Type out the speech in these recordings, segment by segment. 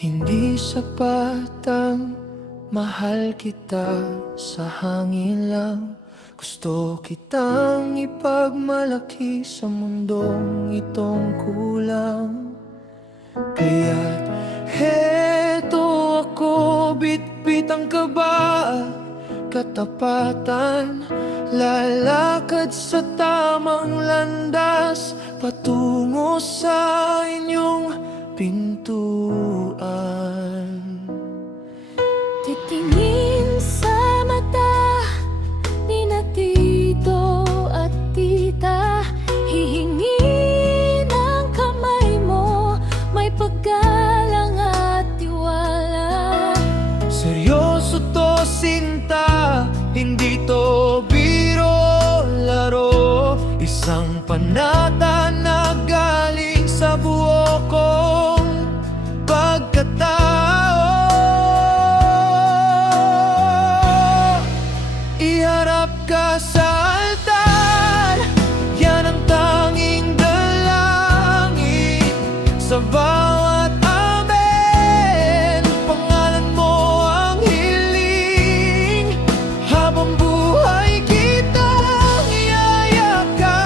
Hindi sapat ang mahal kita sa hangin lang. Gusto kitang ipagmalaki sa mundong itong kulang. Kaya't heto ako, bitbit ang kaba at katapatan. Lalakad sa tamang landas patungo sa inyong pintuan. Titingin sa mata ni na tito at tita, hihingi ng kamay mo, may paggalang at tiwala. Seryoso to, sinta, hindi to biro, laro. Isang panata na galing sa buo kong pagkatao. Iharap ka sa altar, yan ang tanging dalangin sa bawat amen. Pangalan mo ang hiling, habang buhay kitang yayakapin.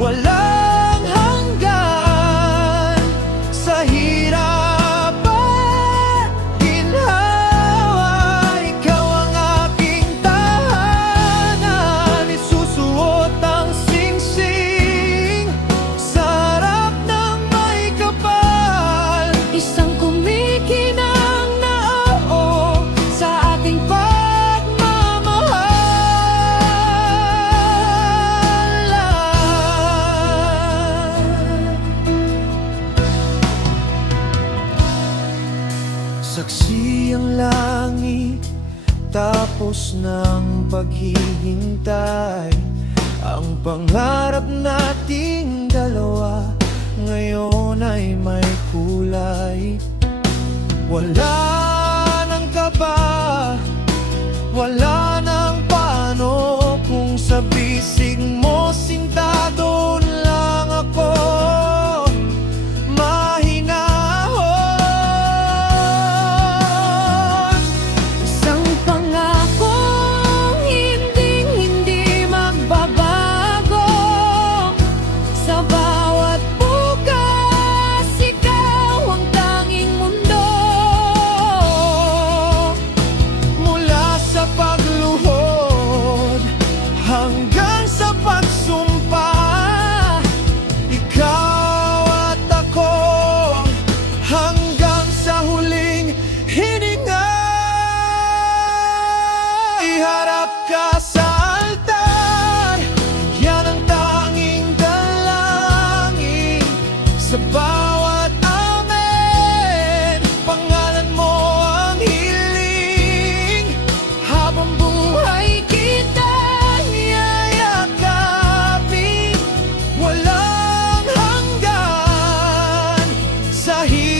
Walang hanggan sa hirap at ginhawa. Ikaw ang aking tahanan, isusuot ang singsing sa harap ng may kapal. Isang kumikinang na oo sa ating Saksi ang langit, tapos ng paghihintay. Ang pangarap nating dalawa ngayon ay may kulay. Wala nang kaba, wala nang paano. Kung sa bisig mo sinta, doon lang ako mahinahon. isang pangakong hinding-hindi magbabago. Sa bawat bukas, ikaw ang tanging mundo. Mula sa pagluhod hanggang sa pagsumpa, ikaw at ako hanggang sa huling hininga. Iharap ka sa altar, yan ang tanging dalangin sa bawat amen. Pangalan mo ang hiling, habang buhay kitang yayakapin. Walang hanggan sa hirap